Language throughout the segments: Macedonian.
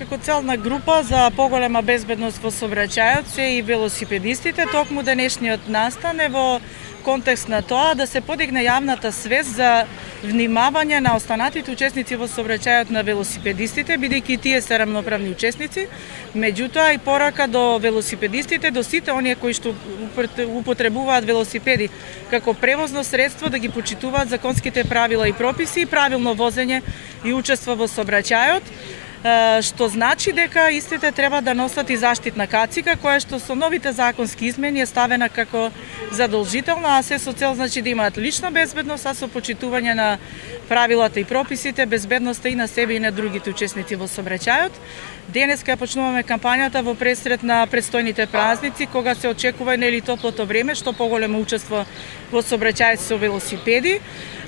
како целна група за поголема безбедност во сообраќајот се и велосипедистите. Токму денешниот настан е во контекст на тоа да се подигне јавната свест за внимавање на останатите учесници во сообраќајот на велосипедистите, бидејќи тие се рамноправни учесници. Меѓутоа и порака до велосипедистите, до сите оние кои што употребуваат велосипеди како превозно средство, да ги почитуваат законските правила и прописи, правилно возење и учество во сообраќајот, што значи дека истите треба да носат и заштитна кацика, која што со новите законски измени е ставена како задолжителна, а се со цел значи да имаат лична безбедност, а со почитување на правилата и прописите, безбедноста и на себе и на другите учесници во сообраќајот. Денеска почнуваме кампањата во пресред на предстојните празници, кога се очекува нели топлото време, што поголемо учество во сообраќајот со велосипеди,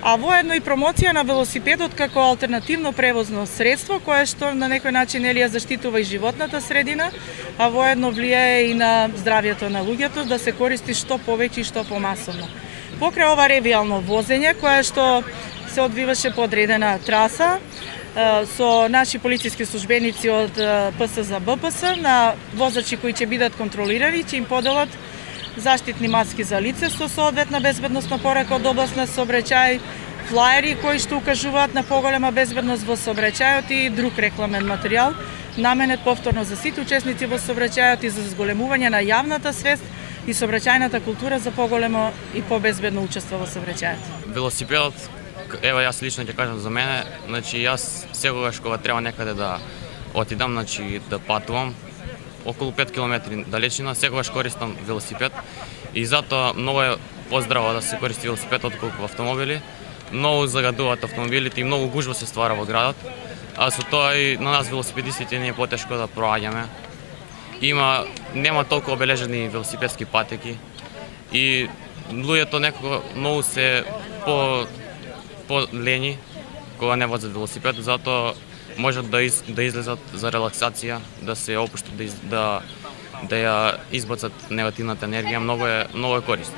а воедно и промоција на велосипедот како алтернативно превозно средство, кое што на некој начин нели ја заштитува и животната средина, а воедно влијае и на здравјето на луѓето да се користи што повеќе и што помасовно. Покрај ова ревијално возење, кое што се одвиваше по одредена траса, со наши полициски службеници од ПС за БПС, на возачи кои ќе бидат контролирани, ќе им поделат заштитни маски за лице со соодветна безбедносна порака од област на сообраќај, флаери кои што укажуваат на поголема безбедност во сообраќајот и друг рекламен материјал, наменет повторно за сите учесници во сообраќајот и за зголемување на јавната свест и сообраќајната култура за поголемо и побезбедно учество во сообраќајот. Велосипедот, ево јас лично ќе кажам за мене, значи јас секогаш кога треба некаде да отидам, значи да патувам, околу 5 км далечина, секогаш користам велосипед и затоа многу е поздраво да се користи велосипед отколку автомобили. Многу загадуваат автомобилите и многу гужва се ствара во градот, а со тоа и на нас велосипедистите не е потешко да проаѓаме. Нема толку обележени велосипедски патеки и луѓето некако многу се по-лени кога не возат велосипед, затоа можат да излезат за релаксација, да се опуштат, да ја избацат негативната енергија, многу е корисно.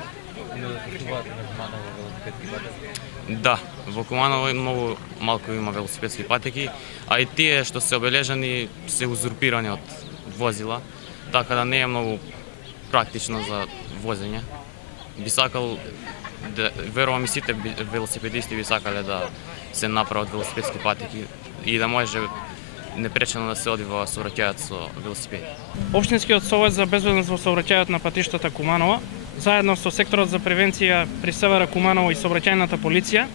Да, во Куманово многу малку има велосипедски патеки, а и тие што се обележани се узурпирани од возила, така да не е многу практично за возење. Би сакал, верувам и сите велосипедисти би сакале да се направат велосипедски патеки и да може непречено да се оди во сообраќајот со велосипеди. Општинскиот совет за безбедност во сообраќајот на патиштата Куманово, заедно со секторот за превенција при СВР Куманово и сообраќајната полиција,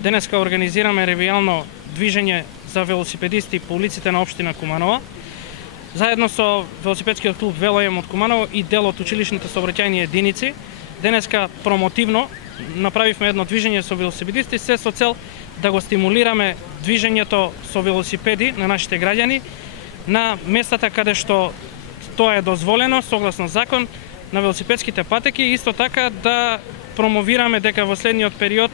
денеска организираме ревијално движење за велосипедисти по улиците на општина Куманово. Заедно со велосипедскиот клуб Велоем од Куманово и дел од училишните сообраќајни единици, денеска промотивно направивме едно движење со велосипедисти, се со цел да го стимулираме движењето со велосипеди на нашите граѓани на местата каде што тоа е дозволено согласно закон на велосипедските патеки, исто така да промовираме дека во следниот период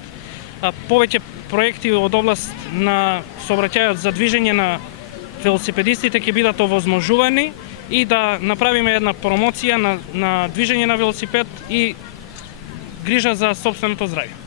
повеќе проекти од област на сообраќајот за движење на велосипедистите ќе бидат овозможувани и да направиме една промоција на движење на велосипед и грижа за сопственото здравје.